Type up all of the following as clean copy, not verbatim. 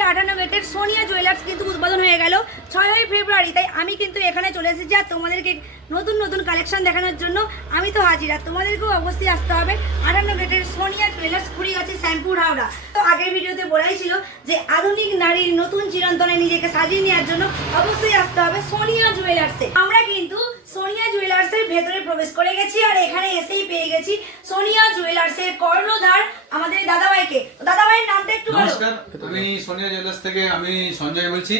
যে 58 গেটের সোনিয়া জুয়েলার্স কিন্তু উদ্বোধন হয়ে গেল 6ই ফেব্রুয়ারি। তাই আমি কিন্তু এখানে চলে এসেছি আর তোমাদেরকে নতুন নতুন কালেকশন দেখানোর জন্য আমি তো হাজির। আর তোমাদেরকেও অবশ্যই আসতে হবে 58 গেটের সোনিয়া জুয়েলার্স, কুড়িগাছি, শ্যামপুর, হাওড়া। তো আগের ভিডিওতে বলাই ছিল যে আধুনিক নারীর নতুন চিরন্তনে নিজেকে সাজিয়ে নেওয়ার জন্য অবশ্যই আসতে হবে সোনিয়া জুয়েলার্সে। আমরা কিন্তু সোনিয়া জুয়েলার্সের ভেতরে প্রবেশ করে গেছি আর এখানে এসেই পেয়ে গেছি সোনিয়া জুয়েলার্সের কর্ণধার আমাদের দাদাভাইকে। দাদাভাইয়ের নামটা একটু বলো। নমস্কার, আমি সোনিয়া জুয়েলার্স থেকে আমি সঞ্জয় বলছি।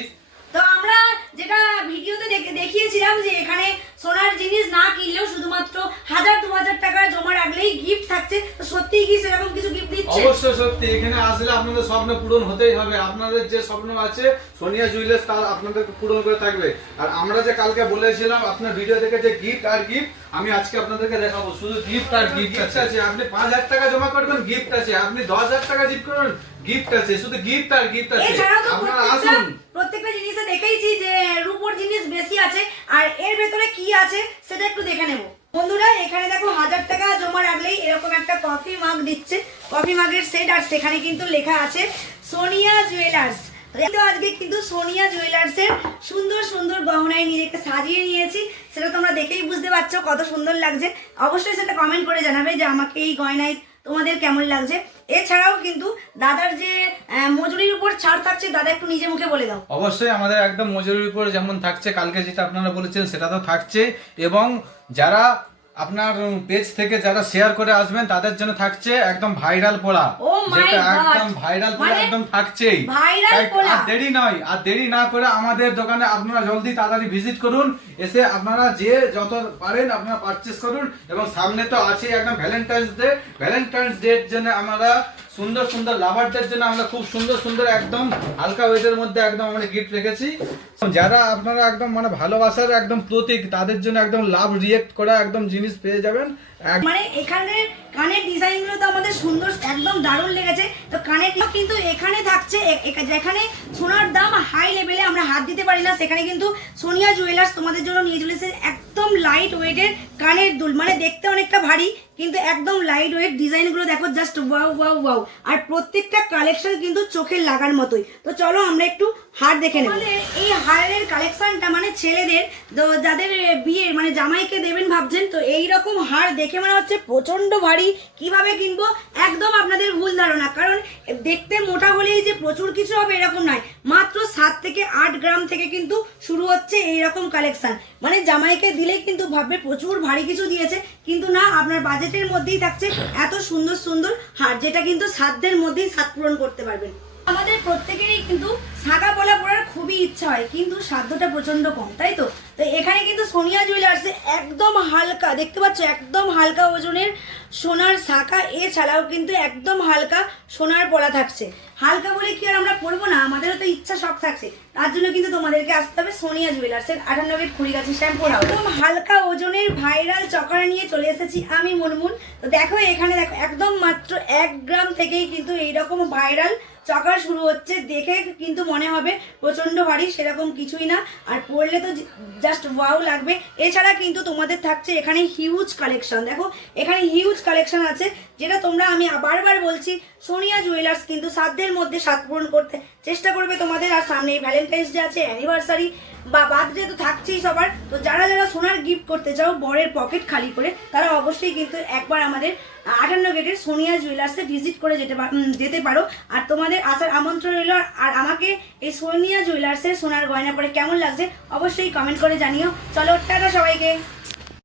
তো আমরা যেটা ভিডিওতে দেখিয়েছিলাম যে এখানে সোনার জিনিস না কিনলেও শুধুমাত্র 1000-2000 টাকা জমা রাখলেই গিফট থাকছে। তো সত্যিই কি সেরকম কিছু গিফট দিচ্ছে? অবশ্যই সত্যি, এখানে আসলে আপনাদের স্বপ্ন পূরণ হতেই হবে। আপনাদের যে স্বপ্ন আছে সোনিয়া জুয়েলার্স তা আপনাদেরকে পূরণ করে থাকবে। আর আমরা যে কালকে বলেছিলাম আপনার ভিডিও থেকে যে গিফট আর গিফট, আমি আজকে আপনাদেরকে দেখাবো। শুধু গিফট আর গিফট আছে। আপনি 5000 টাকা জমা করবেন, গিফট আছে। আপনি 10000 টাকা জিত করবেন, গিফট আছে। শুধু গিফট আর গিফট আছে। আপনারা আসুন। প্রত্যেকটা জিনিসে দেখেইছি যে রূপোর জিনিস বেশি আছে, আর এর ভেতরে কি আছে সেটা একটু দেখে নেব। বন্ধুরা এখানে দেখো 1000 টাকা জমা রাখলেই এরকম একটা কফি মাগ দিচ্ছে, কফি মাগের সেট। আর সেখানে কিন্তু লেখা আছে সোনিয়া জুয়েলার্স। তো আজকে কিন্তু সোনিয়া জুয়েলার্সের সুন্দর সুন্দর গহনায় নিজেকে সাজিয়ে নিয়েছি। সেটা তোমরা দেখেই বুঝতে পারছো কত সুন্দর লাগছে। অবশ্যই সেটা কমেন্ট করে জানাবে যে আমাকে এই গয়নায় তোমাদের কেমন লাগছে। এছাড়াও কিন্তু দাদার যে মজুরির উপর ছাড় থাকছে, দাদা একটু নিজে মুখে বলে দাও। অবশ্যই আমাদের একদম মজুরির উপর যেমন থাকছে, কালকে যেটা আপনারা বলেছেন সেটা তো থাকছে, এবং যারা আপনার পেজ থেকে যারা শেয়ার করে আসবেন তাদের জন্য থাকছে একদম ভাইরাল পোড়া, যেটা একদম ভাইরাল পোড়া একদম থাকছেই। আর দেরি না করে আমাদের দোকানে আপনারা জলদি তাড়াতাড়ি ভিজিট করুন। এসে আপনারা যে যত পারেন আপনারা পারচেজ করুন। এবং সামনে তো আছে একদম ভ্যালেন্টাইন্স ডের জন্য আমরা সুন্দর সুন্দর লাভারদের জন্য আমরা খুব সুন্দর সুন্দর একদম হালকা ওয়েটের মধ্যে একদম আমরা গিফট রেখেছি। যারা আপনারা একদম মানে ভালোবাসার একদম প্রতীক, তাদের জন্য একদম লাভ রিয়েক্ট করা একদম জিনিস পেয়ে যাবেন। মানে এখানের কানের ডিজাইন গুলো তো আমাদের সুন্দর, একদম দারুণ লেগেছে। তো কানের কিন্তু এখানে থাকছে, যেখানে সোনার দাম হাই লেভেলে আমরা হাত দিতে পারি না, সেখানে কিন্তু সোনিয়া জুয়েলার্স তোমাদের জন্য নিয়ে চলেছে একদম লাইট ওয়েটের কানের দুল। মানে দেখতে অনেকটা ভারী কিন্তু একদম লাইট ওয়েট। ডিজাইন গুলো দেখো জাস্ট ওয়াও ওয়াও ওয়াও। আর প্রত্যেকটা কালেকশন কিন্তু চোখে লাগার মতোই। তো চলো আমরা একটু হার দেখে নেব। এই হারের কালেকশনটা মানে ছেলেদের যাদের বিয়ের মানে জামাইকে দেবেন ভাবছেন, তো এইরকম হার দেখে মনে হচ্ছে প্রচন্ড ভারী। কিভাবে কিনবো একদম আপনাদের ভুল ধারণা, কারণ দেখতে মোটা হলেই যে প্রচুর কিছু হবে এরকম নয়। মাত্র 7 থেকে 8 গ্রাম থেকে কিন্তু শুরু হচ্ছে এইরকম কালেকশন। মানে জামাইকে দিলেই কিন্তু ভাববে প্রচুর ভারী কিছু দিয়েছে, কিন্তু না, আপনার বাজেটের মধ্যেই থাকছে এত সুন্দর সুন্দর হার, যেটা কিন্তু সাধ্যের মধ্যেই সাধ পূরণ করতে পারবেন। আমাদের প্রত্যেকেরই কিন্তু শাঁখা পলা পরার খুবই ইচ্ছা হয়, কিন্তু সাধ্যটা প্রচন্ড কম, তাই তো? তো এখানে কিন্তু সোনিয়া জুয়েলার্সে একদম হালকা, দেখতে পাচ্ছ একদম হালকা ওজনের সোনার শাঁখা, এছাড়াও কিন্তু একদম হালকা সোনার পলা থাকছে। হালকা বলে কি আর আমরা পরবো না, আমাদেরও তো ইচ্ছা শখ থাকছে। তার জন্য কিন্তু তোমাদেরকে আসতে হবে সোনিয়া জুয়েলার্সের 58 গেট, কুড়িগাছি, শ্যামপুর, হাওড়া। একদম হালকা ওজনের ভাইরাল চকরা নিয়ে চলে এসেছি আমি মুনমুন। তো দেখো এখানে দেখো একদম মাত্র 1 গ্রাম থেকেই কিন্তু এইরকম ভাইরাল চকার শুরু হচ্ছে। দেখে কিন্তু মনে হবে প্রচন্ড ভারী, সেরকম কিছুই না। আর পরলে তো জাস্ট ওয়াও লাগবে। এছাড়া কিন্তু তোমাদের থাকছে এখানে হিউজ কালেকশন। দেখো এখানে হিউজ কালেকশন আছে, যেটা তোমরা, আমি বারবার বলছি, সোনিয়া জুয়েলার্স কিন্তু সাধ্যের মধ্যে সাধ পূরণ করতে চেষ্টা করবে তোমাদের। আর সামনে ভ্যালেন্টাইন্স ডে আছে, অ্যানিভার্সারি বা বার্থডে তো থাকছেই সবার। তো যারা যারা সোনার গিফট করতে চাও বরের পকেট খালি করে, তারা অবশ্যই কিন্তু একবার আমাদের 58 গেটের সোনিয়া জুয়েলার্সে ভিজিট করে যেতে পারো। আর তোমাদের আসার আমন্ত্রণ রইল। আর আমাকে এই সোনিয়া জুয়েলার্সের সোনার গয়না পরে কেমন লাগছে অবশ্যই কমেন্ট করে জানিও। চলো টাটা সবাইকে।